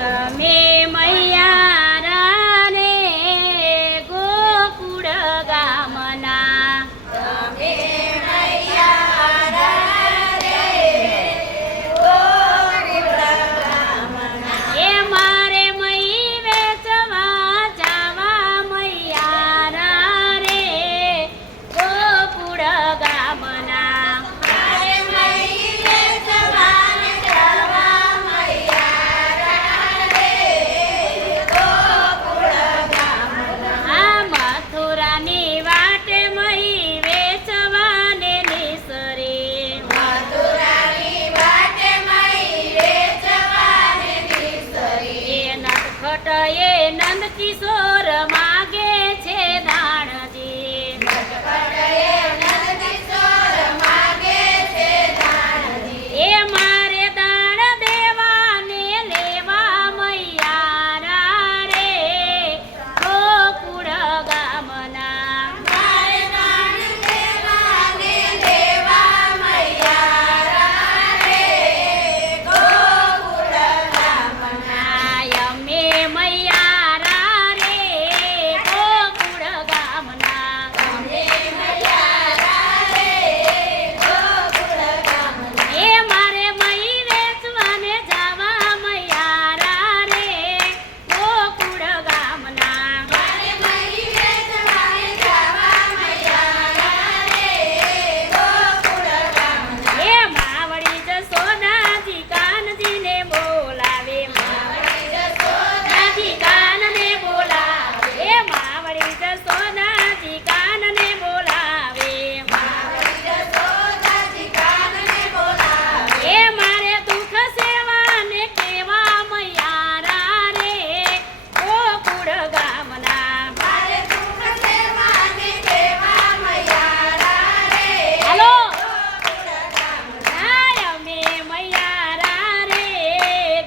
અમે મૈયારા રે ગોકુળ ગામના અમે મૈયારા રે ગોકુળ ગામના એ મારે મઈ વેચવા જાવા મૈયારા રે ગોકુળ ગામના મારે મઈ વેચવાને જવા મૈયારા રે ગોકુળ ગામના આ મથુરાની વાટે મઈ વેચવાને નિસરે મથુરાની વાટે મઈ વેચવાને નિસરી એ નટખટ એ નંદ કિશોર માગે છે દાણજી નટખટએ નંદકિશોર માગે છે દાણજી એ મારે દાણ દેવાને લેવા મૈયારા રે ગોકુળ ગામના મારે દાન દેવાને દેવા મૈયારા રે ગોકુળ ગામના અમે મૈયારા રે ગોકુળ ગામના અમે મૈયારા રે ગોકુળ ગામના એ મારે મઈ વેચવાને જાવા મૈયારા રે ગોકુળ ગામના મારે મઈ વેચવાને જવા મૈયારા રે ગોકુળ ગામના એ માવડી જસોદાજી કાનજીને બોલાવે મારી જશોદા માવડી કાનને બોલાવે એ માવડી જસોદાજી કાનને બોલાવે મારી જશોદાજી કાનને બોલાવે એ મારે દુઃખ સેવાને કેવા મૈયારા રે ગોકુળ ગામના મારે દુઃખ સેવાને દેવા મૈયારા રે હાલો ગોકુળ ગામના નાય અમે મૈયારા રે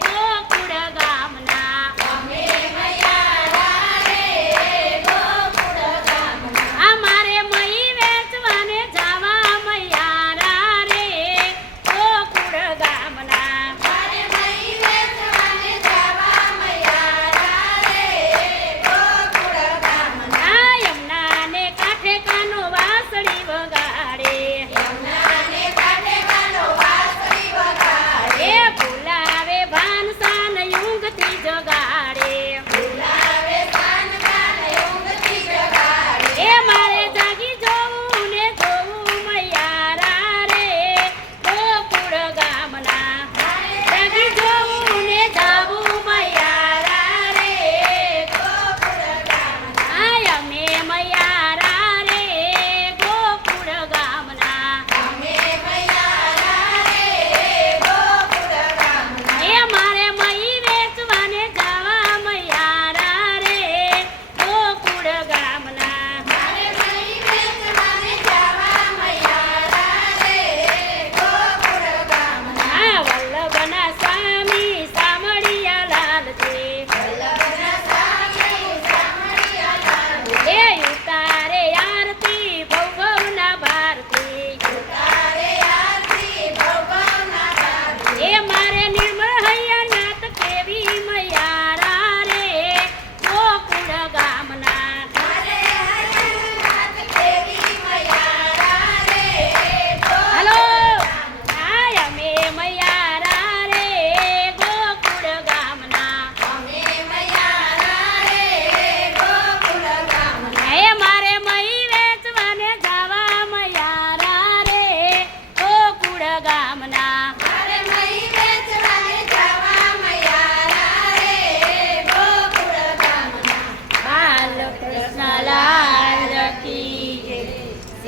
ગોકુળ ગામના અમે મૈયારા રે ગોકુળ ગામના અમારે મઈ વેચવાને જાવા મૈયારા રે ગોકુળ ગામના મારે મઈ વેચવાને જવા મૈયારા રે ગોકુળ ગામના યમુનાને કાંઠે કાનો વાંસળી વગાડે યમુનાને કાંઠે કાનો વાંસળી વગાડે એ બોલાવે ભાનસાન યુગથી જગાડે બોલાવે સાનકાન ઊંઘથી જગાડે એ મારે જાગી જોવું ને જોવું મૈયારા રે ગોકુળ ગામના મારે જાગી જોવું ને જાવું મૈયારા રે ગોકુળ ગામના અમે મૈયારા રે ગોકુળ ગામના અમે મૈયારા રે ગોકુળ ગામના એ મારે મઈ વેચવાને જાવા મૈયારા રે ગોકુળ ગામના મારે મઈ વેચવાને જવા મૈયારા રે ગોકુળ ગામના આ વલ્લભના સ્વામી સામળિયા લાલ છે વલ્લભના સ્વામી સામળિયા લાલ એ ઉતારે આરતી ભવભવના ભારતી તારે આરતી ભવભવના ભારતી એ મારે નિર્મળ હૈયા નાત કેવી મૈયારા રે ગોકુળ ગામના મારે હરિનાથ દેવી મૈયારા રે હાલો ગોકુળ આય અમે મૈયારા રે ગોકુળ ગામના અમે મૈયારા રે ગોકુળ ગામના એ મારે મઈ વેચવાને જાવા મૈયારા રે ગોકુળ ગામના